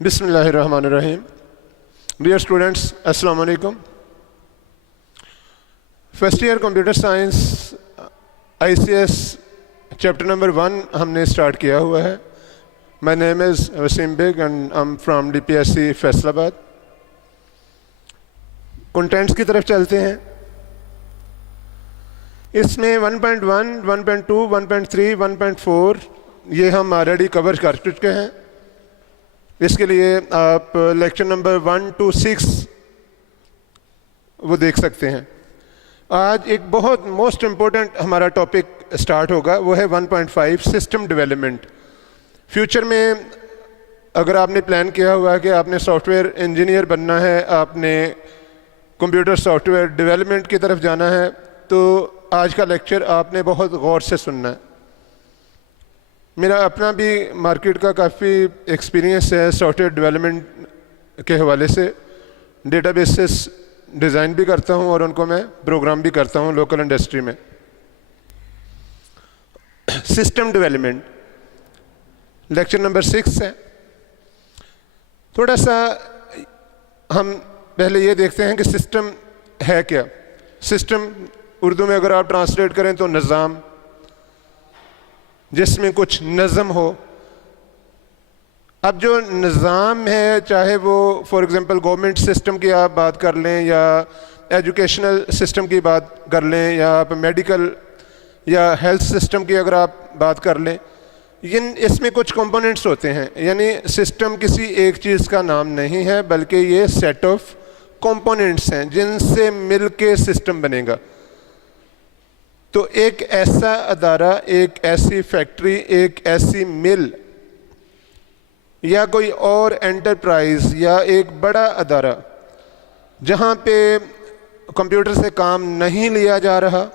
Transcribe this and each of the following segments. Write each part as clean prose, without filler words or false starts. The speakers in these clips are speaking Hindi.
बिस्मिल्लाहिर्रहमानिर्रहीम। डियर स्टूडेंट्स, अस्सलाम वालेकुम। First year computer science ICS chapter number 1 हमने स्टार्ट किया हुआ है। My name is Waseem Baig and I am from DPSC Faisalabad. Contents की तरफ चलते हैं। इसमें 1.1, 1.2, 1.3, 1.4 ये हम ऑलरेडी कवर कर चुके हैं। इसके लिए आप लेक्चर नंबर 1 to 6 वो देख सकते हैं। आज एक बहुत मोस्ट इम्पोर्टेंट हमारा टॉपिक स्टार्ट होगा, वो है 1.5 सिस्टम डेवलपमेंट। फ्यूचर में अगर आपने प्लान किया हुआ है कि आपने सॉफ्टवेयर इंजीनियर बनना है, आपने कंप्यूटर सॉफ्टवेयर डेवलपमेंट की तरफ जाना है, तो आज का लेक्चर आपने बहुत गौर से सुनना है। मेरा अपना भी मार्केट का काफ़ी एक्सपीरियंस है सॉफ्टवेयर डेवलपमेंट के हवाले से। डेटाबेसेस डिज़ाइन भी करता हूं और उनको मैं प्रोग्राम भी करता हूं लोकल इंडस्ट्री में। सिस्टम डेवलपमेंट लेक्चर नंबर 6 है। थोड़ा सा हम पहले ये देखते हैं कि सिस्टम है क्या। सिस्टम उर्दू में अगर आप ट्रांसलेट करें तो निज़ाम, जिसमें कुछ नज़म हो। अब जो निज़ाम है, चाहे वो फॉर एग्ज़ाम्पल गवर्नमेंट सिस्टम की आप बात कर लें या एजुकेशनल सिस्टम की बात कर लें या आप मेडिकल या हेल्थ सिस्टम की अगर आप बात कर लें, इसमें कुछ कंपोनेंट्स होते हैं। यानी सिस्टम किसी एक चीज़ का नाम नहीं है, बल्कि ये सेट ऑफ कंपोनेंट्स हैं जिनसे मिल के सिस्टम बनेगा। तो एक ऐसा अदारा, एक ऐसी फैक्ट्री, एक ऐसी मिल या कोई और एंटरप्राइज या एक बड़ा अदारा जहाँ पे कंप्यूटर से काम नहीं लिया जा रहा,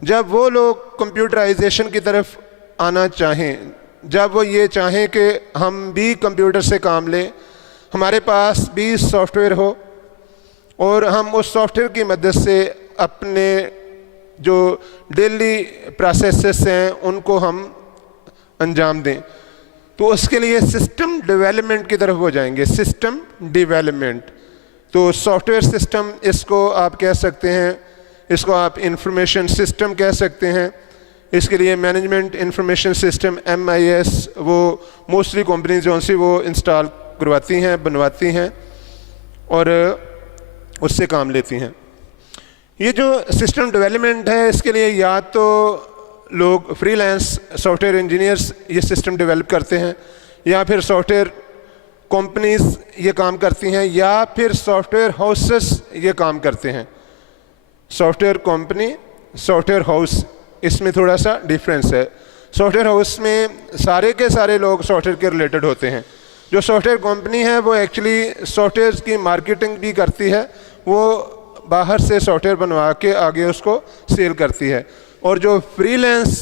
जब वो लोग कंप्यूटराइजेशन की तरफ आना चाहें, जब वो ये चाहें कि हम भी कंप्यूटर से काम लें, हमारे पास भी सॉफ्टवेयर हो और हम उस सॉफ्टवेयर की मदद से अपने जो डेली प्रोसेसेस हैं उनको हम अंजाम दें, तो उसके लिए सिस्टम डेवलपमेंट की तरफ हो जाएंगे। सिस्टम डेवलपमेंट, तो सॉफ्टवेयर सिस्टम इसको आप कह सकते हैं, इसको आप इंफॉर्मेशन सिस्टम कह सकते हैं। इसके लिए मैनेजमेंट इंफॉर्मेशन सिस्टम MIS वो मोस्टली कंपनीज जो सी वो इंस्टॉल करवाती हैं, बनवाती हैं और उससे काम लेती हैं। ये जो सिस्टम डेवलपमेंट है, इसके लिए या तो लोग फ्रीलांस सॉफ्टवेयर इंजीनियर्स ये सिस्टम डेवलप करते हैं, या फिर सॉफ्टवेयर कंपनीज ये काम करती हैं, या फिर सॉफ्टवेयर हाउसेस ये काम करते हैं। सॉफ्टवेयर कंपनी, सॉफ्टवेयर हाउस, इसमें थोड़ा सा डिफरेंस है। सॉफ्टवेयर हाउस में सारे के सारे लोग सॉफ्टवेयर के रिलेटेड होते हैं। जो सॉफ्टवेयर कंपनी है वो एक्चुअली सॉफ्टवेयर की मार्केटिंग भी करती है, वो बाहर से सॉफ्टवेयर बनवा के आगे उसको सेल करती है। और जो फ्रीलांस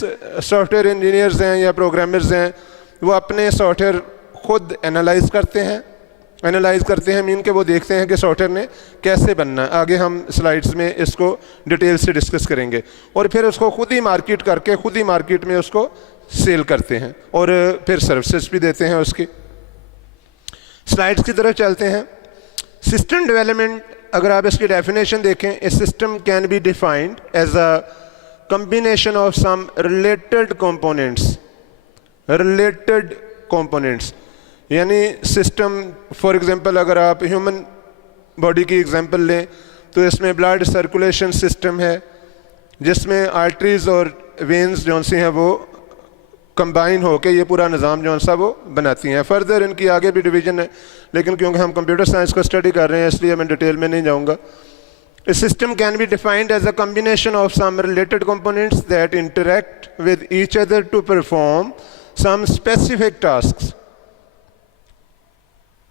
सॉफ्टवेयर इंजीनियर्स हैं या प्रोग्रामर्स हैं, वो अपने सॉफ्टवेयर खुद एनालाइज करते हैं मीन के वो देखते हैं कि सॉफ्टवेयर ने कैसे बनना है। आगे हम स्लाइड्स में इसको डिटेल से डिस्कस करेंगे। और फिर उसको खुद ही मार्केट करके खुद ही मार्केट में उसको सेल करते हैं और फिर सर्विसेज भी देते हैं उसकी। स्लाइड्स की तरफ चलते हैं। सिस्टम डेवलपमेंट, अगर आप इसकी डेफिनेशन देखें, a system can be defined as a combination of some related components। यानी सिस्टम फॉर एग्जांपल अगर आप ह्यूमन बॉडी की एग्जांपल लें तो इसमें ब्लड सर्कुलेशन सिस्टम है, जिसमें आर्टरीज और वेन्स जो सी हैं वो कंबाइन होकर ये पूरा निज़ाम जो सा वो बनाती हैं। फर्दर इनकी आगे भी डिवीज़न है, लेकिन क्योंकि हम कंप्यूटर साइंस को स्टडी कर रहे हैं इसलिए मैं डिटेल में नहीं जाऊँगा। A system can be defined as a combination of some related components that interact with each other to perform some specific tasks।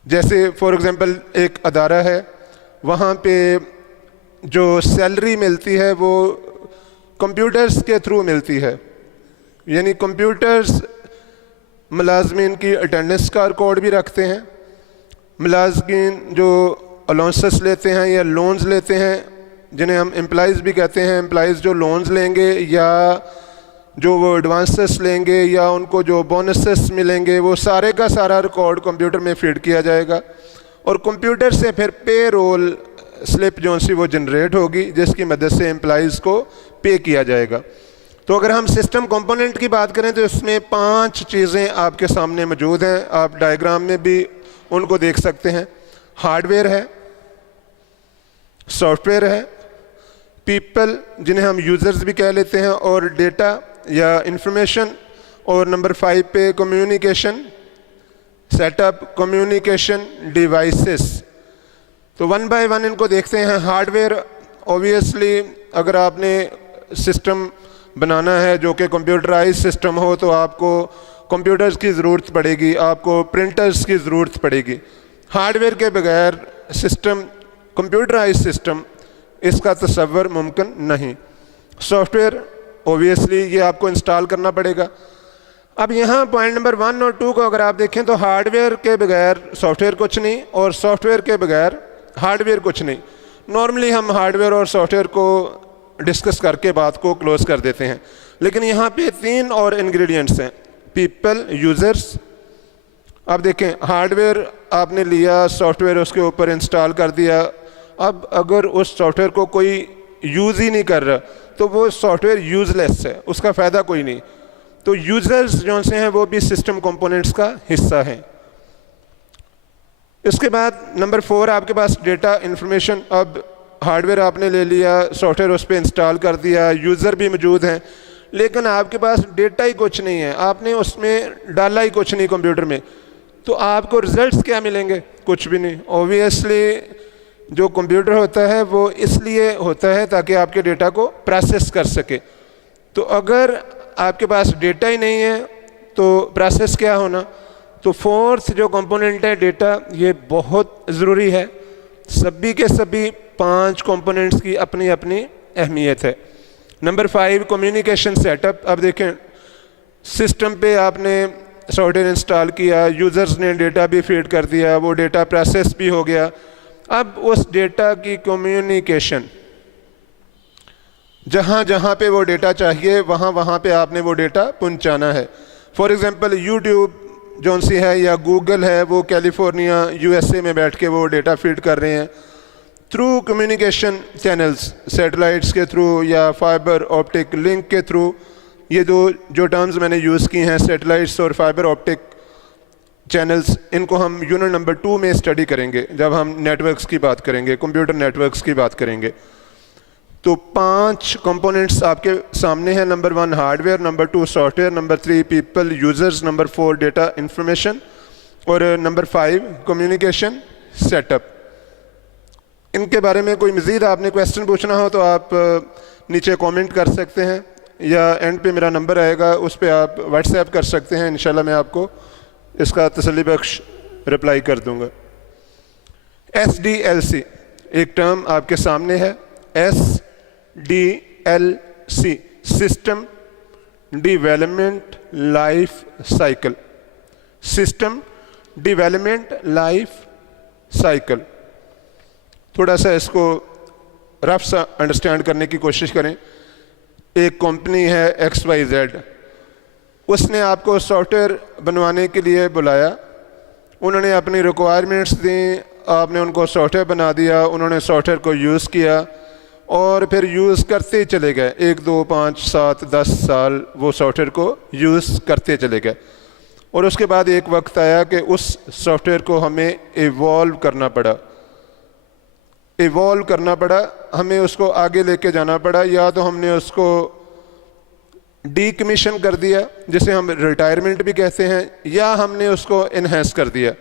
जैसे फॉर एग्जांपल एक अदारा है, वहाँ पे जो सैलरी मिलती है वो कंप्यूटर्स के थ्रू मिलती है। यानी कंप्यूटर्स मुलाजमीन की अटेंडेंस का रिकॉर्ड भी रखते हैं। मुलाजमीन जो अलाउंसेस लेते हैं या लोन्स लेते हैं, जिन्हें हम एम्प्लॉइज़ भी कहते हैं, एम्प्लॉइज़ जो लोन्स लेंगे या जो वो एडवांसेस लेंगे या उनको जो बोनसेस मिलेंगे, वो सारे का सारा रिकॉर्ड कंप्यूटर में फीड किया जाएगा और कंप्यूटर से फिर पे रोल स्लिप जो सी वो जनरेट होगी, जिसकी मदद से एम्प्लॉइज़ को पे किया जाएगा। तो अगर हम सिस्टम कंपोनेंट की बात करें तो इसमें 5 चीज़ें आपके सामने मौजूद हैं, आप डायग्राम में भी उनको देख सकते हैं। हार्डवेयर है, सॉफ्टवेयर है, पीपल जिन्हें हम यूज़र्स भी कह लेते हैं, और डेटा या इंफॉर्मेशन, और नंबर 5 पे कम्युनिकेशन, सेटअप, कम्युनिकेशन डिवाइसेस। तो वन बाय वन इनको देखते हैं। हार्डवेयर, ऑब्वियसली अगर आपने सिस्टम बनाना है जो कि कंप्यूटराइज सिस्टम हो तो आपको कंप्यूटर्स की ज़रूरत पड़ेगी, आपको प्रिंटर्स की ज़रूरत पड़ेगी। हार्डवेयर के बगैर सिस्टम, कंप्यूटराइज सिस्टम, इसका तसव्वुर मुमकिन नहीं। सॉफ्टवेयर, ऑब्वियसली ये आपको इंस्टॉल करना पड़ेगा। अब यहाँ पॉइंट नंबर 1 और 2 को अगर आप देखें तो हार्डवेयर के बगैर सॉफ्टवेयर कुछ नहीं और सॉफ्टवेयर के बगैर हार्डवेयर कुछ नहीं। नॉर्मली हम हार्डवेयर और सॉफ्टवेयर को डिस्कस करके बात को क्लोज कर देते हैं, लेकिन यहाँ पे 3 और इंग्रेडिएंट्स हैं, पीपल, यूज़र्स। अब देखें, हार्डवेयर आपने लिया, सॉफ्टवेयर उसके ऊपर इंस्टॉल कर दिया। अब अगर उस सॉफ्टवेयर को कोई यूज़ ही नहीं कर रहा तो वो सॉफ्टवेयर यूज़लेस है, उसका फ़ायदा कोई नहीं। तो यूज़र्स जो से हैं वो भी सिस्टम कंपोनेंट्स का हिस्सा हैं। इसके बाद नंबर 4 आपके पास डेटा, इंफॉर्मेशन। अब हार्डवेयर आपने ले लिया, सॉफ्टवेयर उस पर इंस्टॉल कर दिया, यूज़र भी मौजूद हैं, लेकिन आपके पास डेटा ही कुछ नहीं है, आपने उसमें डाला ही कुछ नहीं कंप्यूटर में, तो आपको रिजल्ट्स क्या मिलेंगे? कुछ भी नहीं। ऑब्वियसली जो कंप्यूटर होता है वो इसलिए होता है ताकि आपके डेटा को प्रोसेस कर सके। तो अगर आपके पास डेटा ही नहीं है तो प्रोसेस क्या होना? तो 4th जो कंपोनेंट है डेटा, ये बहुत ज़रूरी है। सभी के सभी 5 कंपोनेंट्स की अपनी अपनी अहमियत है। Number 5 communication setup. अब देखें, सिस्टम पे आपने सॉफ्टवेयर इंस्टॉल किया, यूज़र्स ने डेटा भी फीड कर दिया, वो डेटा प्रोसेस भी हो गया। अब उस डेटा की कम्युनिकेशन, जहाँ जहाँ पे वो डेटा चाहिए वहाँ वहाँ पे आपने वो डेटा पहुँचाना है। फॉर एग्ज़ाम्पल यूट्यूब जौन सी है या गूगल है, वो कैलिफोर्निया USA में बैठ के वो डेटा फीड कर रहे हैं थ्रू कम्युनिकेशन चैनल्स, सैटेलाइट्स के थ्रू या फाइबर ऑप्टिक लिंक के थ्रू। ये जो टर्म्स मैंने यूज़ की हैं, सैटेलाइट्स और फाइबर ऑप्टिक चैनल्स, इनको हम यूनिट नंबर 2 में स्टडी करेंगे जब हम नेटवर्क्स की बात करेंगे, कंप्यूटर नेटवर्क्स की बात करेंगे। तो 5 कंपोनेंट्स आपके सामने हैं। Number 1 hardware, number 2 software, number 3 people, users, number 4 data information, और नंबर 5 कम्युनिकेशन सेटअप। इनके बारे में कोई मज़ीद आपने क्वेश्चन पूछना हो तो आप नीचे कमेंट कर सकते हैं या एंड पे मेरा नंबर आएगा, उस पर आप व्हाट्सएप कर सकते हैं। इंशाल्लाह मैं आपको इसका तसल्ली बख्श रिप्लाई कर दूंगा। SDLC एक टर्म आपके सामने है, SDLC system development life cycle. System development life cycle, थोड़ा सा इसको रफ सा अंडरस्टैंड करने की कोशिश करें। एक कंपनी है XYZ, उसने आपको सॉफ्टवेयर बनवाने के लिए बुलाया, उन्होंने अपनी रिक्वायरमेंट्स दी, आपने उनको सॉफ्टवेयर बना दिया, उन्होंने सॉफ्टवेयर को यूज़ किया और फिर यूज़ करते ही चले गए। 1, 2, 5, 7, 10 साल वो सॉफ्टवेयर को यूज़ करते चले गए और उसके बाद एक वक्त आया कि उस सॉफ्टवेयर को हमें इवॉल्व करना पड़ा, हमें उसको आगे लेके जाना पड़ा। या तो हमने उसको डीकमीशन कर दिया, जिसे हम रिटायरमेंट भी कहते हैं, या हमने उसको इन्हेंस कर दिया।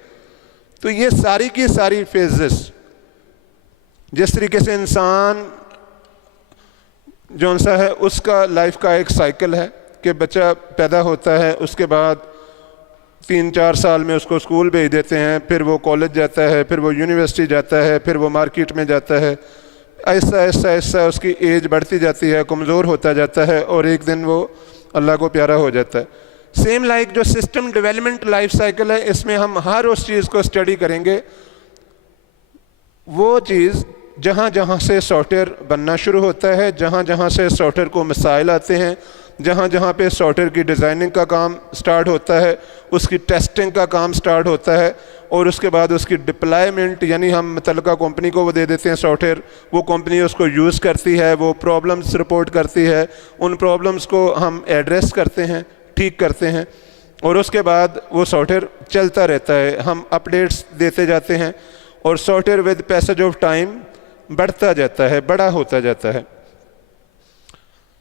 तो ये सारी की सारी फेजेस, जिस तरीके से इंसान जौन सा है उसका लाइफ का एक साइकिल है कि बच्चा पैदा होता है, उसके बाद 3-4 साल में उसको स्कूल भेज देते हैं, फिर वो कॉलेज जाता है, फिर वो यूनिवर्सिटी जाता है, फिर वो मार्केट में जाता है। ऐसा ऐसा ऐसा उसकी एज बढ़ती जाती है, कमज़ोर होता जाता है और एक दिन वो अल्लाह को प्यारा हो जाता है। सेम लाइक जो सिस्टम डेवलपमेंट लाइफ साइकिल है, इसमें हम हर उस चीज़ को स्टडी करेंगे, वो चीज़ जहाँ जहाँ से सॉफ्टवेयर बनना शुरू होता है, जहाँ जहाँ से सॉफ्टवेयर को मसाइल आते हैं, जहाँ जहाँ पे सॉफ्टवेयर की डिज़ाइनिंग का काम स्टार्ट होता है, उसकी टेस्टिंग का काम स्टार्ट होता है, और उसके बाद उसकी डिप्लॉयमेंट, यानी हम मुतल्लिका कंपनी को वो दे देते हैं सॉफ्टवेयर, वो कंपनी उसको यूज़ करती है, वो प्रॉब्लम्स रिपोर्ट करती है, उन प्रॉब्लम्स को हम एड्रेस करते हैं, ठीक करते हैं, और उसके बाद वो सॉफ्टवेयर चलता रहता है, हम अपडेट्स देते जाते हैं, और software with passage of time बढ़ता जाता है, बड़ा होता जाता है।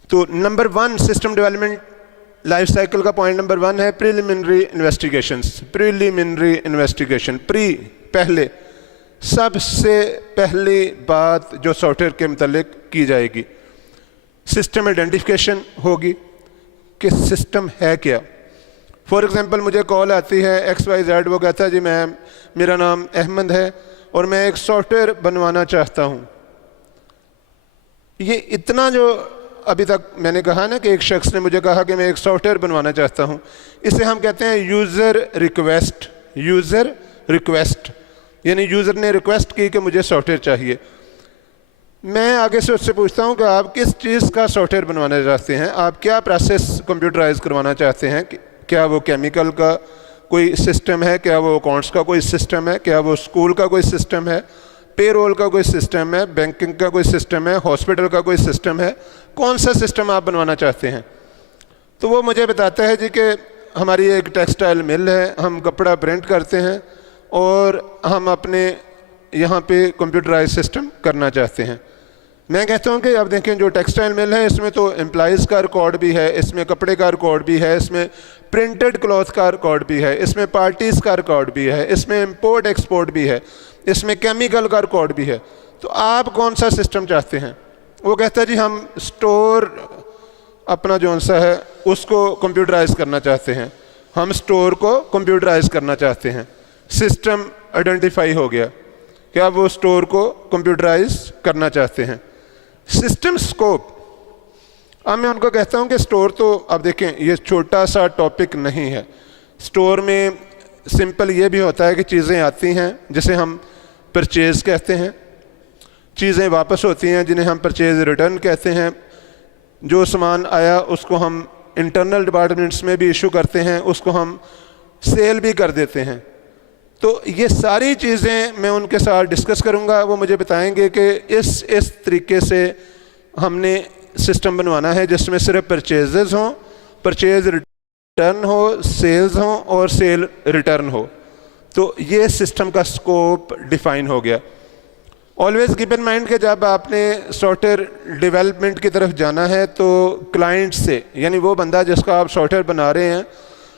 तो number 1 system development life cycle का पॉइंट नंबर 1 है प्रिलिमिनरी इन्वेस्टिगेशंस। प्रिलिमिनरी इन्वेस्टिगेशन, पहले, सबसे पहली बात जो सॉफ्टवेयर के मुतालिक की जाएगी, सिस्टम आइडेंटिफिकेशन होगी कि सिस्टम है क्या। फॉर एग्जांपल मुझे कॉल आती है XYZ, वो कहता है जी मेरा नाम अहमद है और मैं एक सॉफ्टवेयर बनवाना चाहता हूँ। ये इतना जो अभी तक मैंने कहा ना कि एक शख्स ने मुझे कहा कि मैं एक सॉफ्टवेयर बनवाना चाहता हूँ, इसे हम कहते हैं यूज़र रिक्वेस्ट। यूज़र रिक्वेस्ट यानी यूज़र ने रिक्वेस्ट की कि मुझे सॉफ्टवेयर चाहिए। मैं आगे से उससे पूछता हूँ कि आप किस चीज़ का सॉफ्टवेयर बनवाना चाहते हैं, आप क्या प्रोसेस कंप्यूटराइज करवाना चाहते हैं, क्या वो केमिकल का कोई सिस्टम है, क्या वो अकाउंट्स का कोई सिस्टम है, क्या वो स्कूल का कोई सिस्टम है, पेरोल का कोई सिस्टम है, बैंकिंग का कोई सिस्टम है, हॉस्पिटल का कोई सिस्टम है, कौन सा सिस्टम आप बनवाना चाहते हैं। तो वो मुझे बताता है जी कि हमारी एक टेक्सटाइल मिल है, हम कपड़ा प्रिंट करते हैं और हम अपने यहाँ पे कंप्यूटराइज सिस्टम करना चाहते हैं। मैं कहता हूँ कि अब देखें जो टेक्सटाइल मिल है इसमें तो एम्प्लॉइज़ का रिकॉर्ड भी है, इसमें कपड़े का रिकॉर्ड भी है, इसमें प्रिंटेड क्लॉथ का रिकॉर्ड भी है, इसमें पार्टीज़ का रिकॉर्ड भी है, इसमें इंपोर्ट एक्सपोर्ट भी है, इसमें केमिकल का रिकॉर्ड भी है। तो आप कौन सा सिस्टम चाहते हैं। वो कहता है जी हम स्टोर अपना जो सा है उसको कंप्यूटराइज करना चाहते हैं, हम स्टोर को कंप्यूटराइज करना चाहते हैं। सिस्टम आइडेंटिफाई हो गया कि आप वो स्टोर को कंप्यूटराइज करना चाहते हैं। सिस्टम स्कोप, अब मैं उनको कहता हूँ कि स्टोर तो अब देखें ये छोटा सा टॉपिक नहीं है। स्टोर में सिंपल ये भी होता है कि चीज़ें आती हैं जिसे हम परचेज़ कहते हैं, चीज़ें वापस होती हैं जिन्हें हम परचेज़ रिटर्न कहते हैं, जो सामान आया उसको हम इंटरनल डिपार्टमेंट्स में भी इशू करते हैं, उसको हम सेल भी कर देते हैं। तो ये सारी चीज़ें मैं उनके साथ डिस्कस करूँगा, वो मुझे बताएंगे कि इस तरीके से हमने सिस्टम बनवाना है जिसमें सिर्फ परचेजेस हों, परचेज रिटर्न हो, सेल्स हों और सेल रिटर्न हो। तो ये सिस्टम का स्कोप डिफाइन हो गया। ऑलवेज कीप इन माइंड कि जब आपने सॉफ्टवेयर डेवलपमेंट की तरफ जाना है तो क्लाइंट से, यानी वो बंदा जिसका आप सॉफ्टवेयर बना रहे हैं,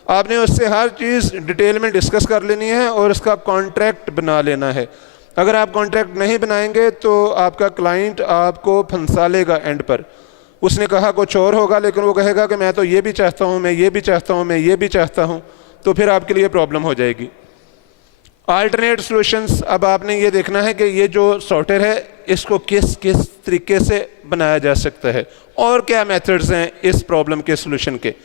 आपने उससे हर चीज़ डिटेल में डिस्कस कर लेनी है और उसका कॉन्ट्रैक्ट बना लेना है। अगर आप कॉन्ट्रैक्ट नहीं बनाएंगे तो आपका क्लाइंट आपको फंसा लेगा एंड पर। उसने कहा कुछ और होगा लेकिन वो कहेगा कि मैं तो ये भी चाहता हूँ, मैं ये भी चाहता हूँ, मैं ये भी चाहता हूँ, तो फिर आपके लिए प्रॉब्लम हो जाएगी। अल्टरनेट सॉल्यूशंस, अब आपने ये देखना है कि ये जो सॉफ्टवेयर है इसको किस किस तरीके से बनाया जा सकता है और क्या मेथड्स हैं इस प्रॉब्लम के सॉल्यूशन के।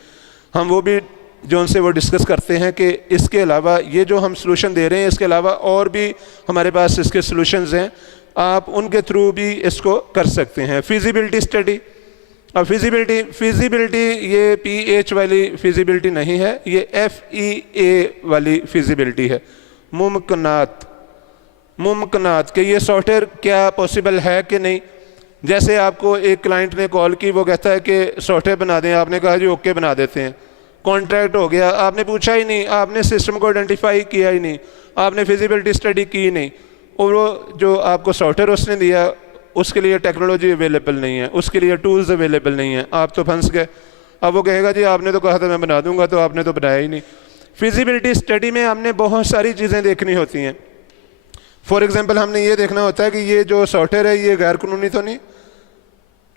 हम वो भी जो उनसे वो डिस्कस करते हैं कि इसके अलावा ये जो हम सॉल्यूशन दे रहे हैं इसके अलावा और भी हमारे पास इसके सॉल्यूशंस हैं, आप उनके थ्रू भी इसको कर सकते हैं। फिजिबिलिटी स्टडी, अब फिजिबिलिटी ये PH वाली फिजिबिलिटी नहीं है, ये FEA वाली फिजिबिलिटी है। मुमकिनात कि ये सॉफ्टवेयर क्या पॉसिबल है कि नहीं। जैसे आपको एक क्लाइंट ने कॉल की, वो कहता है कि सॉफ्टवेयर बना दें, आपने कहा जी ओके बना देते हैं, कॉन्ट्रैक्ट हो गया, आपने पूछा ही नहीं, आपने सिस्टम को आइडेंटिफाई किया ही नहीं, आपने फिजिबिलिटी स्टडी की नहीं, और वो जो आपको सॉफ्टवेयर उसने दिया उसके लिए टेक्नोलॉजी अवेलेबल नहीं है, उसके लिए टूल्स अवेलेबल नहीं है, आप तो फंस गए। अब वो कहेगा जी आपने तो कहा था मैं बना दूंगा, तो आपने तो बनाया ही नहीं। फिजिबिलिटी स्टडी में हमने बहुत सारी चीज़ें देखनी होती हैं। फॉर एग्जांपल हमने ये देखना होता है कि ये जो सॉफ्टवेयर है ये गैर कानूनी तो नहीं,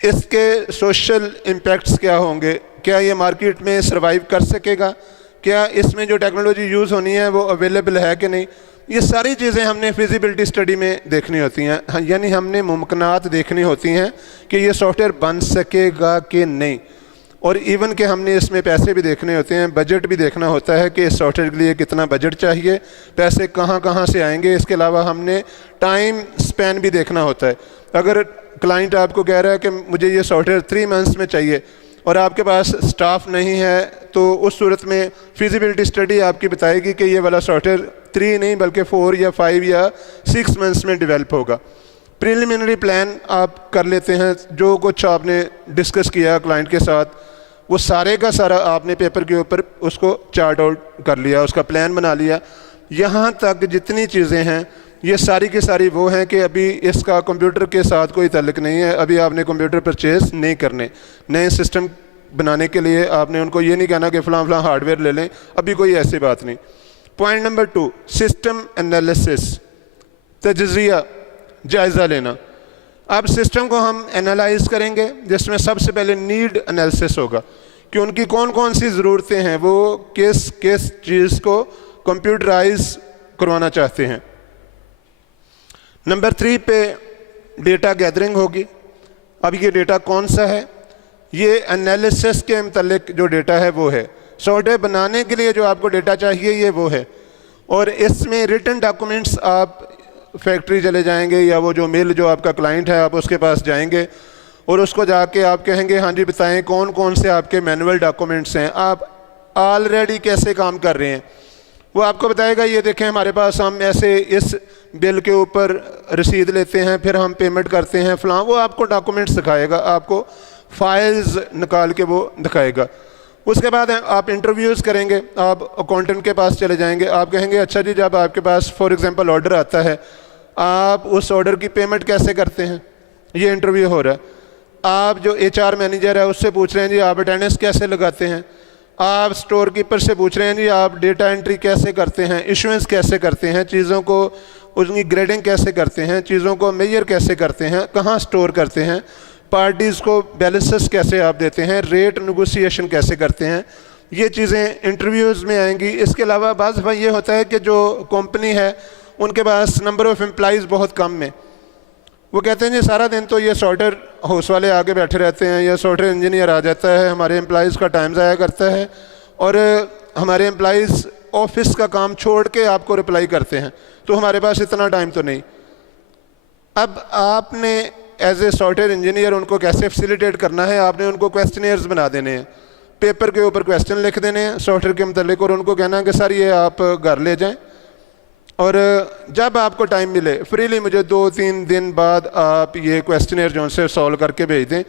इसके सोशल इम्पैक्ट्स क्या होंगे, क्या ये मार्केट में सरवाइव कर सकेगा, क्या इसमें जो टेक्नोलॉजी यूज़ होनी है वो अवेलेबल है कि नहीं। ये सारी चीज़ें हमने फिजिबिलिटी स्टडी में देखनी होती हैं, यानी हमने मुमकिनात देखनी होती हैं कि ये सॉफ्टवेयर बन सकेगा कि नहीं। और इवन कि हमने इसमें पैसे भी देखने होते हैं, बजट भी देखना होता है कि इस सॉफ्टवेयर के लिए कितना बजट चाहिए, पैसे कहाँ कहाँ से आएंगे। इसके अलावा हमने टाइम स्पैन भी देखना होता है। अगर क्लाइंट आपको कह रहा है कि मुझे ये सॉफ्टवेयर 3 मंथ्स में चाहिए और आपके पास स्टाफ नहीं है, तो उस सूरत में फिजिबिलिटी स्टडी आपकी बताएगी कि ये वाला सॉफ्टवेयर 3 नहीं बल्कि 4 या 5 या 6 मंथ्स में डेवलप होगा। प्रिलिमिनरी प्लान आप कर लेते हैं, जो कुछ आपने डिस्कस किया क्लाइंट के साथ वो सारे का सारा आपने पेपर के ऊपर उसको चार्ट आउट कर लिया, उसका प्लान बना लिया। यहाँ तक जितनी चीज़ें हैं ये सारी की सारी वो हैं कि अभी इसका कंप्यूटर के साथ कोई ताल्लुक नहीं है, अभी आपने कंप्यूटर परचेज़ नहीं करने। नए सिस्टम बनाने के लिए आपने उनको ये नहीं कहना कि फ़लाँ फ़लाँ हार्डवेयर ले लें, अभी कोई ऐसी बात नहीं। पॉइंट नंबर 2, सिस्टम एनालिसिस, तजज़िया, जायज़ा लेना। अब सिस्टम को हम एनालाइज करेंगे जिसमें सबसे पहले नीड एनालिसिस होगा कि उनकी कौन कौन सी ज़रूरतें हैं, वो किस किस चीज़ को कंप्यूटराइज करवाना चाहते हैं। नंबर 3 पे डेटा गैदरिंग होगी। अब ये डेटा कौन सा है, ये एनालिसिस के मुतालिक जो डेटा है वो है। सॉफ्टवेयर बनाने के लिए जो आपको डेटा चाहिए ये वो है, और इसमें रिटन डॉक्यूमेंट्स आप फैक्ट्री चले जाएंगे या वो जो मिल जो आपका क्लाइंट है आप उसके पास जाएंगे और उसको जाके आप कहेंगे हाँ जी बताएं कौन कौन से आपके मैनुअल डॉक्यूमेंट्स हैं, आप ऑलरेडी कैसे काम कर रहे हैं। वो आपको बताएगा ये देखें हमारे पास हम ऐसे इस बिल के ऊपर रसीद लेते हैं, फिर हम पेमेंट करते हैं फलां, वो आपको डॉक्यूमेंट्स दिखाएगा, आपको फाइल्स निकाल के वो दिखाएगा। उसके बाद आप इंटरव्यूज़ करेंगे, आप अकाउंटेंट के पास चले जाएंगे, आप कहेंगे अच्छा जी जब आपके पास फॉर एग्जांपल ऑर्डर आता है आप उस ऑर्डर की पेमेंट कैसे करते हैं, ये इंटरव्यू हो रहा है। आप जो HR मैनेजर है उससे पूछ रहे हैं जी आप अटेंडेंस कैसे लगाते हैं, आप स्टोर कीपर से पूछ रहे हैं जी आप डेटा एंट्री कैसे करते हैं, इशुएंस कैसे करते हैं, चीज़ों को उसकी ग्रेडिंग कैसे करते हैं, चीज़ों को मेजर कैसे करते हैं, कहाँ स्टोर करते हैं, पार्टीज़ को बैलेंसेस कैसे आप देते हैं, रेट नेगोशिएशन कैसे करते हैं, ये चीज़ें इंटरव्यूज़ में आएंगी। इसके अलावा बाज़ दफ़ा ये होता है कि जो कंपनी है उनके पास नंबर ऑफ़ एम्प्लॉइज़ बहुत कम है, वो कहते हैं जी सारा दिन तो ये सॉफ्टवेयर हाउस वाले आगे बैठे रहते हैं या सॉफ्टवेयर इंजीनियर आ जाता है, हमारे एम्प्लॉइज़ का टाइम ज़ाया करता है और हमारे एम्प्लॉइज़ ऑफिस का काम छोड़ के आपको रिप्लाई करते हैं, तो हमारे पास इतना टाइम तो नहीं। अब आपने एज ए सॉफ्टवेयर इंजीनियर उनको कैसे फैसिलिटेट करना है, आपने उनको क्वेश्चनियर्स बना देने हैं, पेपर के ऊपर क्वेश्चन लिख देने हैं सॉफ्टवेयर के मतलब, और उनको कहना है कि सर ये आप घर ले जाएं और जब आपको टाइम मिले फ्रीली मुझे 2-3 दिन बाद आप ये क्वेश्चनियर जो से सॉल्व करके भेज दें।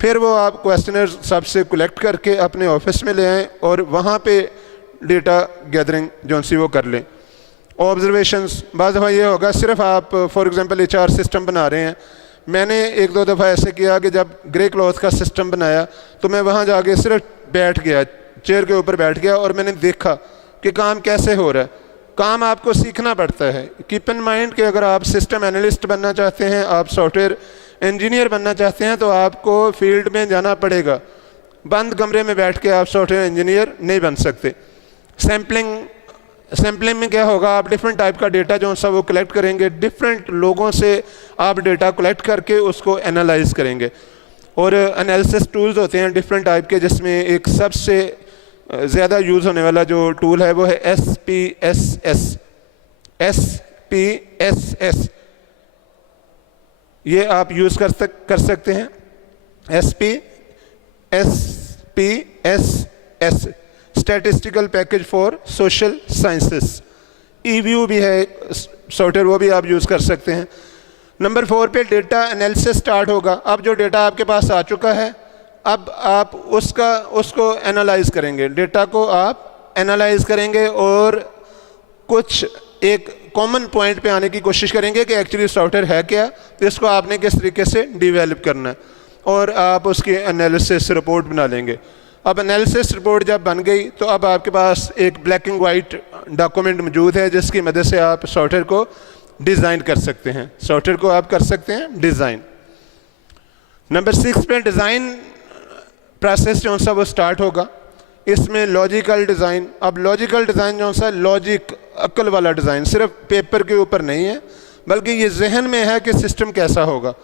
फिर वो आप क्वेश्चनियर सबसे कलेक्ट करके अपने ऑफिस में ले आएँ और वहाँ पे डेटा गैदरिंग जो सी वो कर लें। ऑब्जर्वेशंस, बाज़ दफ़ा ये होगा सिर्फ आप फॉर एग्जांपल HR सिस्टम बना रहे हैं, मैंने 1-2 दफ़ा ऐसे किया कि जब ग्रे क्लॉथ का सिस्टम बनाया तो मैं वहाँ जाके सिर्फ बैठ गया, चेयर के ऊपर बैठ गया और मैंने देखा कि काम कैसे हो रहा है। काम आपको सीखना पड़ता है। कीप इन माइंड कि अगर आप सिस्टम एनालिस्ट बनना चाहते हैं, आप सॉफ्टवेयर इंजीनियर बनना चाहते हैं, तो आपको फील्ड में जाना पड़ेगा। बंद कमरे में बैठ के आप सॉफ्टवेयर इंजीनियर नहीं बन सकते। सैम्पलिंग में क्या होगा, आप डिफरेंट टाइप का डेटा जो सा वो कलेक्ट करेंगे, डिफरेंट लोगों से आप डेटा कलेक्ट करके उसको एनालाइज करेंगे। और एनालिसिस टूल्स होते हैं डिफरेंट टाइप के, जिसमें एक सबसे ज़्यादा यूज़ होने वाला जो टूल है वो है SPSS। ये आप यूज़ कर सकते हैं। SPSS statistical package for social sciences. EView भी है सॉफ्टवेयर, वो भी आप यूज़ कर सकते हैं। नंबर 4 पे डेटा एनालिसिस स्टार्ट होगा। अब जो डेटा आपके पास आ चुका है अब आप उसको एनालाइज करेंगे, डेटा को आप एनालाइज करेंगे और कुछ एक कॉमन पॉइंट पे आने की कोशिश करेंगे कि एक्चुअली सॉफ्टवेयर है क्या, तो इसको आपने किस तरीके से डेवलप करना है, और आप उसकी एनालिसिस रिपोर्ट बना लेंगे। अब एनालिसिस रिपोर्ट जब बन गई तो अब आपके पास एक ब्लैक एंड वाइट डॉक्यूमेंट मौजूद है जिसकी मदद से आप सॉफ्टवेयर को डिज़ाइन कर सकते हैं। सॉफ्टवेयर को आप कर सकते हैं डिज़ाइन। नंबर 6 पे डिज़ाइन प्रोसेस जो सा वो स्टार्ट होगा। इसमें लॉजिकल डिज़ाइन। अब लॉजिकल डिज़ाइन जो सा लॉजिक अक्ल वाला डिज़ाइन सिर्फ पेपर के ऊपर नहीं है, बल्कि ये जहन में है कि सिस्टम कैसा होगा।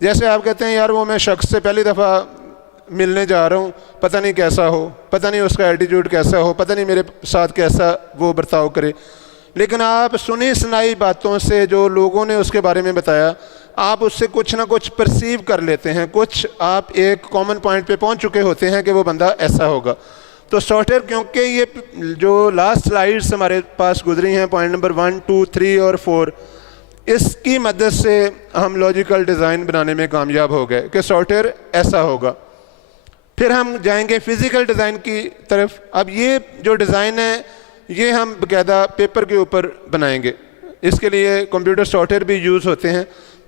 जैसे आप कहते हैं यार वो मैं शख्स से पहली दफ़ा मिलने जा रहा हूँ, पता नहीं कैसा हो, पता नहीं उसका एटीट्यूड कैसा हो, पता नहीं मेरे साथ कैसा वो बर्ताव करे, लेकिन आप सुनी सुनाई बातों से जो लोगों ने उसके बारे में बताया आप उससे कुछ ना कुछ परसीव कर लेते हैं, कुछ आप एक कॉमन पॉइंट पे पहुंच चुके होते हैं कि वो बंदा ऐसा होगा। तो सॉफ्टवेयर, क्योंकि ये जो लास्ट स्लाइड्स हमारे पास गुजरी हैं, पॉइंट नंबर 1, 2, 3 और 4, इसकी मदद से हम लॉजिकल डिज़ाइन बनाने में कामयाब हो गए कि सॉफ्टवेयर ऐसा होगा। फिर हम जाएंगे फिज़िकल डिज़ाइन की तरफ। अब ये जो डिज़ाइन है ये हम बाकायदा पेपर के ऊपर बनाएंगे। इसके लिए कंप्यूटर सॉफ्टवेयर भी यूज़ होते हैं,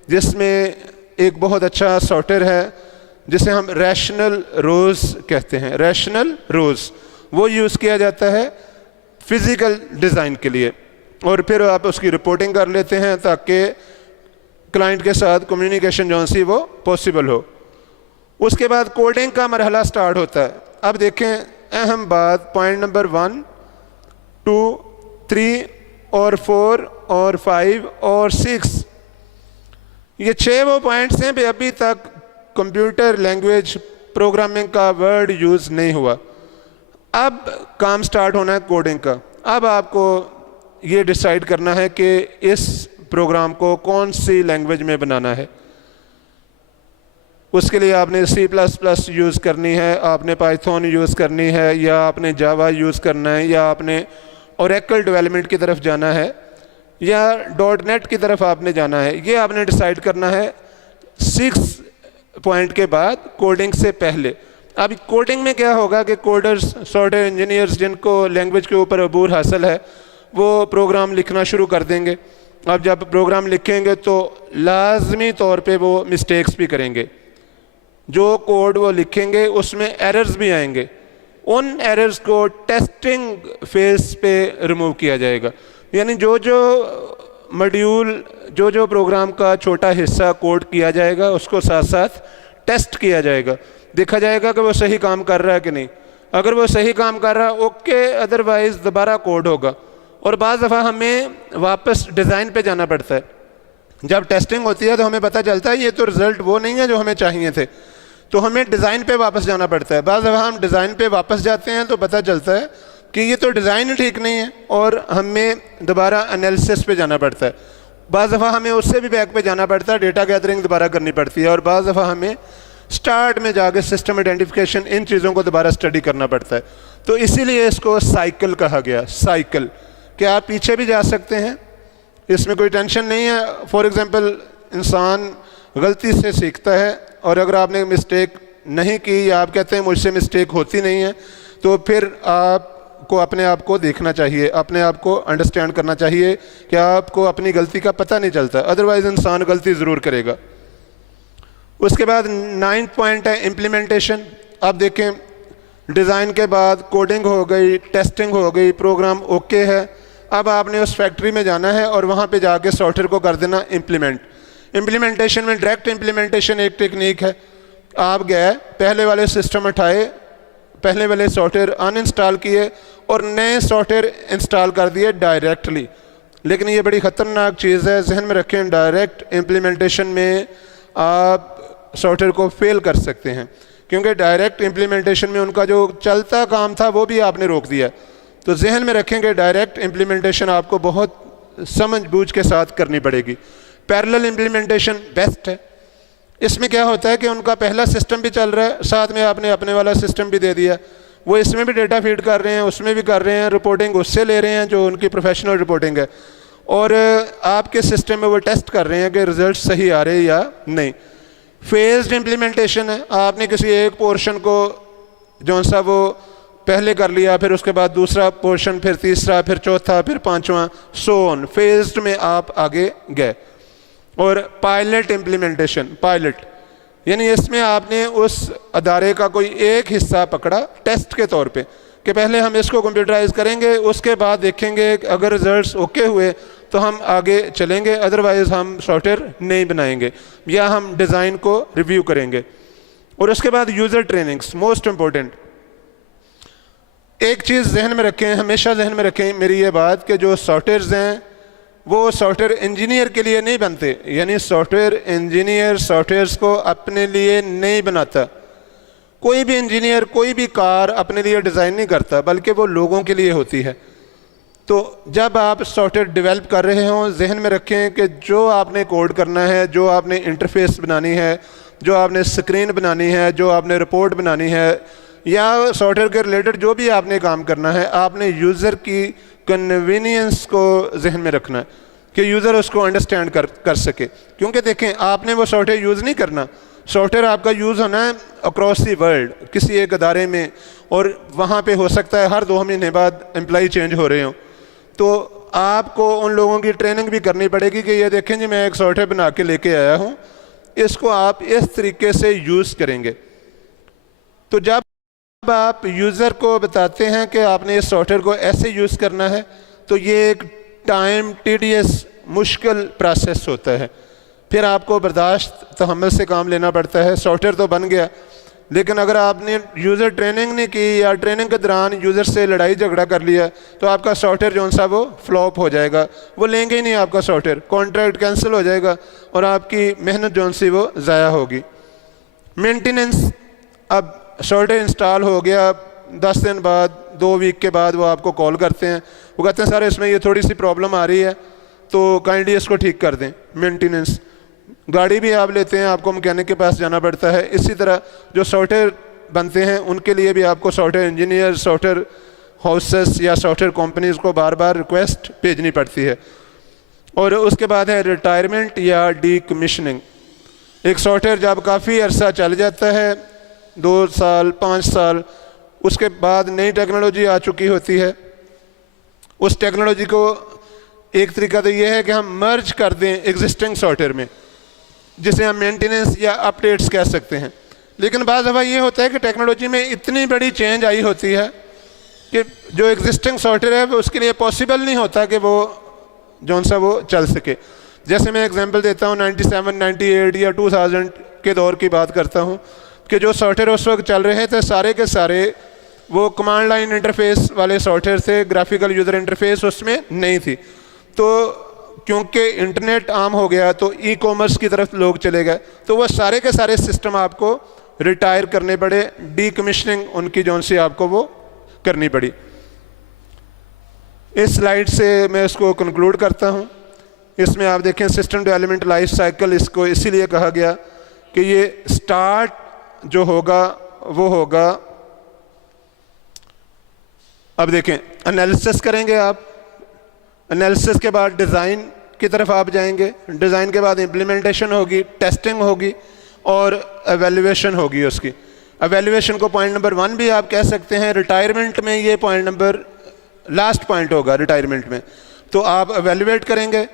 जिसमें एक बहुत अच्छा सॉफ्टवेयर है जिसे हम रैशनल रोज़ कहते हैं। रैशनल रोज़ वो यूज़ किया जाता है फिज़िकल डिज़ाइन के लिए, और फिर आप उसकी रिपोर्टिंग कर लेते हैं ताकि क्लाइंट के साथ कम्युनिकेशन जो सी वो पॉसिबल हो। उसके बाद कोडिंग का मरहला स्टार्ट होता है। अब देखें अहम बात, पॉइंट नंबर 1, 2, 3 और 4 और 5 और 6, ये 6 वो पॉइंट्स हैं पे अभी तक कंप्यूटर लैंग्वेज प्रोग्रामिंग का वर्ड यूज़ नहीं हुआ। अब काम स्टार्ट होना है कोडिंग का। अब आपको ये डिसाइड करना है कि इस प्रोग्राम को कौन सी लैंग्वेज में बनाना है। उसके लिए आपने C++ यूज़ करनी है, आपने पाइथन यूज़ करनी है, या आपने जावा यूज़ करना है, या आपने ओरेकल डेवलपमेंट की तरफ जाना है, या .NET की तरफ आपने जाना है। ये आपने डिसाइड करना है 6 पॉइंट के बाद, कोडिंग से पहले। अब कोडिंग में क्या होगा कि कोडर्स, सॉफ्टवेयर इंजीनियर्स जिनको लैंग्वेज के ऊपर अबूर हासिल है, वो प्रोग्राम लिखना शुरू कर देंगे। अब जब प्रोग्राम लिखेंगे तो लाजमी तौर पे वो मिस्टेक्स भी करेंगे। जो कोड वो लिखेंगे उसमें एरर्स भी आएंगे। उन एरर्स को टेस्टिंग फेज पे रिमूव किया जाएगा। यानी जो जो मॉड्यूल, जो जो प्रोग्राम का छोटा हिस्सा कोड किया जाएगा, उसको साथ साथ टेस्ट किया जाएगा, देखा जाएगा कि वो सही काम कर रहा है कि नहीं। अगर वो सही काम कर रहा है ओके, अदरवाइज़ दोबारा कोड होगा। और बाज़ दफ़ा हमें वापस डिज़ाइन पे जाना पड़ता है। जब टेस्टिंग होती है तो हमें पता चलता है ये तो रिज़ल्ट वो नहीं है जो हमें चाहिए थे, तो हमें डिज़ाइन पे वापस जाना पड़ता है। बाज़ दफ़ा हम डिज़ाइन पे वापस जाते हैं तो पता चलता है कि ये तो डिज़ाइन ही ठीक नहीं है, और हमें दोबारा एनालिसिस पे जाना पड़ता है। बाज़ दफ़ा हमें उससे भी बैक पे जाना पड़ता है, डेटा गैदरिंग दोबारा करनी पड़ती है, और बाज़ दफ़ा हमें स्टार्ट में जाके सिस्टम आइडेंटिफिकेशन, इन चीज़ों को दोबारा स्टडी करना पड़ता है। तो इसीलिए इसको साइकिल कहा गया। साइकिल कि आप पीछे भी जा सकते हैं, इसमें कोई टेंशन नहीं है। फॉर एग्ज़ाम्पल, इंसान गलती से सीखता है, और अगर आपने मिस्टेक नहीं की या आप कहते हैं मुझसे मिस्टेक होती नहीं है, तो फिर आपको अपने आप को देखना चाहिए, अपने आप को अंडरस्टैंड करना चाहिए कि आपको अपनी गलती का पता नहीं चलता, अदरवाइज़ इंसान गलती ज़रूर करेगा। उसके बाद 9 पॉइंट है इम्प्लीमेंटेशन। आप देखें, डिज़ाइन के बाद कोडिंग हो गई, टेस्टिंग हो गई, प्रोग्राम ओके है। अब आपने उस फैक्ट्री में जाना है और वहाँ पे जाके सॉफ्टवेयर को कर देना इम्प्लीमेंट। इम्प्लीमेंटेशन में डायरेक्ट इम्प्लीमेंटेशन एक टेक्निक है। आप गए, पहले वाले सिस्टम उठाए, पहले वाले सॉफ्टवेयर अनइंस्टॉल किए और नए सॉफ्टवेयर इंस्टॉल कर दिए डायरेक्टली। लेकिन ये बड़ी ख़तरनाक चीज़ है, जहन में रखें। डायरेक्ट इम्प्लीमेंटेशन में आप सॉफ्टवेयर को फेल कर सकते हैं, क्योंकि डायरेक्ट इम्प्लीमेंटेशन में उनका जो चलता काम था वो भी आपने रोक दिया। तो जहन में रखेंगे डायरेक्ट इम्प्लीमेंटेशन आपको बहुत समझ बूझ के साथ करनी पड़ेगी। पैरेलल इम्प्लीमेंटेशन बेस्ट है। इसमें क्या होता है कि उनका पहला सिस्टम भी चल रहा है, साथ में आपने अपने वाला सिस्टम भी दे दिया, वो इसमें भी डेटा फीड कर रहे हैं, उसमें भी कर रहे हैं, रिपोर्टिंग उससे ले रहे हैं जो उनकी प्रोफेशनल रिपोर्टिंग है, और आपके सिस्टम में वो टेस्ट कर रहे हैं कि रिजल्ट सही आ रहे हैं या नहीं। फेज्ड इम्प्लीमेंटेशन है, आपने किसी एक पोर्शन को जो सा वो पहले कर लिया, फिर उसके बाद दूसरा पोर्शन, फिर तीसरा, फिर चौथा, फिर पांचवा, सो ऑन। फेज्ड में आप आगे गए। और पायलट इम्प्लीमेंटेशन, पायलट यानी इसमें आपने उस अदारे का कोई एक हिस्सा पकड़ा टेस्ट के तौर पे कि पहले हम इसको कंप्यूटराइज करेंगे, उसके बाद देखेंगे अगर रिजल्ट्स ओके हुए तो हम आगे चलेंगे, अदरवाइज़ हम सॉफ्टवेयर नहीं बनाएंगे या हम डिज़ाइन को रिव्यू करेंगे। और उसके बाद यूज़र ट्रेनिंग्स, मोस्ट इम्पोर्टेंट। एक चीज़ जहन में रखें, हमेशा जहन में रखें मेरी ये बात कि जो सॉफ्टवेयर्स हैं वो सॉफ्टवेयर इंजीनियर के लिए नहीं बनते। यानी सॉफ्टवेयर इंजीनियर सॉफ्टवेयर्स को अपने लिए नहीं बनाता। कोई भी इंजीनियर कोई भी कार अपने लिए डिज़ाइन नहीं करता, बल्कि वो लोगों के लिए होती है। तो जब आप सॉफ्टवेयर डेवलप कर रहे हों, जहन में रखें कि जो आपने कोड करना है, जो आपने इंटरफेस बनानी है, जो आपने स्क्रीन बनानी है, जो आपने रिपोर्ट बनानी है, या सॉफ्टवेयर के रिलेटेड जो भी आपने काम करना है, आपने यूज़र की कन्वीनियंस को जहन में रखना है कि यूज़र उसको अंडरस्टैंड कर सके। क्योंकि देखें, आपने वो सॉफ्टवेयर यूज़ नहीं करना, सॉफ्टवेयर आपका यूज़ होना है अक्रॉस दी वर्ल्ड किसी एक अदारे में, और वहाँ पे हो सकता है हर 2 महीने बाद एम्प्लॉई चेंज हो रहे हों। तो आपको उन लोगों की ट्रेनिंग भी करनी पड़ेगी कि ये देखें जी, मैं एक सॉफ्टवेयर बना के लेके आया हूँ, इसको आप इस तरीके से यूज़ करेंगे। तो जब आप यूज़र को बताते हैं कि आपने इस सॉफ्टवेयर को ऐसे यूज़ करना है, तो ये एक टाइम टीडियस मुश्किल प्रोसेस होता है, फिर आपको बर्दाश्त तहम्मुल से काम लेना पड़ता है। सॉफ्टवेयर तो बन गया, लेकिन अगर आपने यूज़र ट्रेनिंग नहीं की या ट्रेनिंग के दौरान यूज़र से लड़ाई झगड़ा कर लिया, तो आपका सॉफ्टवेयर जो सा वो फ्लॉप हो जाएगा, वो लेंगे ही नहीं आपका सॉफ्टवेयर, कॉन्ट्रैक्ट कैंसिल हो जाएगा और आपकी मेहनत जो सी वो ज़ाया होगी। मेंटेनेंस, अब सॉफ्टवेयर इंस्टॉल हो गया, 10 दिन बाद 2 वीक के बाद वो आपको कॉल करते हैं, वो कहते हैं सर इसमें ये थोड़ी सी प्रॉब्लम आ रही है, तो काइंडली इसको ठीक कर दें। मेंटेनेंस, गाड़ी भी आप लेते हैं, आपको मैकेनिक के पास जाना पड़ता है। इसी तरह जो सॉफ्टवेयर बनते हैं उनके लिए भी आपको सॉफ्टवेयर इंजीनियर, सॉफ्टवेयर हाउसेस या सॉफ्टवेयर कंपनीज़ को बार बार रिक्वेस्ट भेजनी पड़ती है। और उसके बाद है रिटायरमेंट या डीकमीशनिंग। एक सॉफ्टवेयर जब काफ़ी अरसा चल जाता है, 2 साल 5 साल, उसके बाद नई टेक्नोलॉजी आ चुकी होती है, उस टेक्नोलॉजी को एक तरीका तो ये है कि हम मर्ज कर दें एग्जिस्टिंग सॉफ्टवेयर में, जिसे हम मेंटेनेंस या अपडेट्स कह सकते हैं। लेकिन बाज़ दफ़ा ये होता है कि टेक्नोलॉजी में इतनी बड़ी चेंज आई होती है कि जो एग्जिस्टिंग सॉफ्टवेयर है वो उसके लिए पॉसिबल नहीं होता कि वो जौन सा वो चल सके। जैसे मैं एग्जांपल देता हूँ, 97, 98 या 2000 के दौर की बात करता हूँ कि जो सॉफ्टवेयर उस वक्त चल रहे थे सारे के सारे वो कमांड लाइन इंटरफेस वाले सॉफ्टवेयर थे, ग्राफिकल यूज़र इंटरफेस उसमें नहीं थी। तो क्योंकि इंटरनेट आम हो गया तो ई कॉमर्स की तरफ लोग चले गए, तो वो सारे के सारे सिस्टम आपको रिटायर करने पड़े, डीकमीशनिंग उनकी जौन सी आपको वो करनी पड़ी। इस स्लाइड से मैं इसको कंक्लूड करता हूँ। इसमें आप देखें सिस्टम डेवलपमेंट लाइफ साइकिल, इसको इसीलिए कहा गया कि ये स्टार्ट जो होगा वो होगा, अब देखें एनालिसिस करेंगे आप, एनालिसिस के बाद डिज़ाइन की तरफ आप जाएंगे, डिज़ाइन के बाद इम्प्लीमेंटेशन होगी, टेस्टिंग होगी और एवेल्युएशन होगी। उसकी एवेल्युएशन को पॉइंट नंबर 1 भी आप कह सकते हैं। रिटायरमेंट में ये पॉइंट नंबर लास्ट पॉइंट होगा रिटायरमेंट में। तो आप एवेल्युएट करेंगे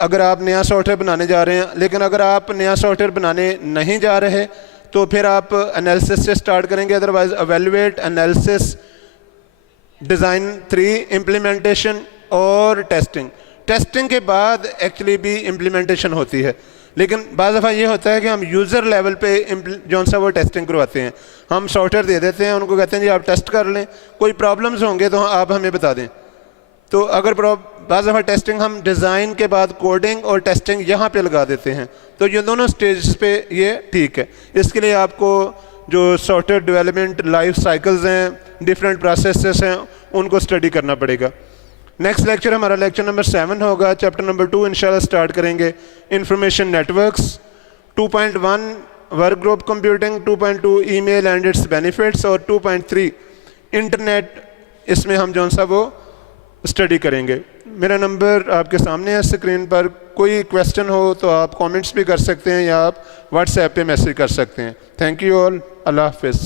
अगर आप नया सॉफ्टवेयर बनाने जा रहे हैं, लेकिन अगर आप नया सॉफ्टवेयर बनाने नहीं जा रहे तो फिर आप एनालिसिस से स्टार्ट करेंगे। Otherwise evaluate, analysis, design 3, implementation और टेस्टिंग। टेस्टिंग के बाद एक्चुअली भी इम्प्लीमेंटेशन होती है, लेकिन बाज़ दफ़ा ये होता है कि हम यूज़र लेवल पे जौन सा वो टेस्टिंग करवाते हैं। हम सॉफ्टवेयर दे देते हैं, उनको कहते हैं जी आप टेस्ट कर लें, कोई प्रॉब्लम्स होंगे तो आप हमें बता दें। तो अगर बाज़ दफ़ा टेस्टिंग हम डिज़ाइन के बाद कोडिंग और टेस्टिंग यहाँ पे लगा देते हैं, तो ये दोनों स्टेज पे ये ठीक है। इसके लिए आपको जो सॉफ्टवेयर डेवलपमेंट लाइफ साइकिल्स हैं, डिफरेंट प्रोसेसेस हैं, उनको स्टडी करना पड़ेगा। नेक्स्ट लेक्चर हमारा लेक्चर नंबर 7 होगा। चैप्टर नंबर 2 इंशाल्लाह स्टार्ट करेंगे, information networks. 2.1 work group computing, 2.2 email and it's benefits और 2.3 इंटरनेट, इसमें हम जौन सा वो स्टडी करेंगे। मेरा नंबर आपके सामने है स्क्रीन पर, कोई क्वेश्चन हो तो आप कमेंट्स भी कर सकते हैं या आप व्हाट्सएप पे मैसेज कर सकते हैं। थैंक यू ऑल, अल्लाह हाफिज़।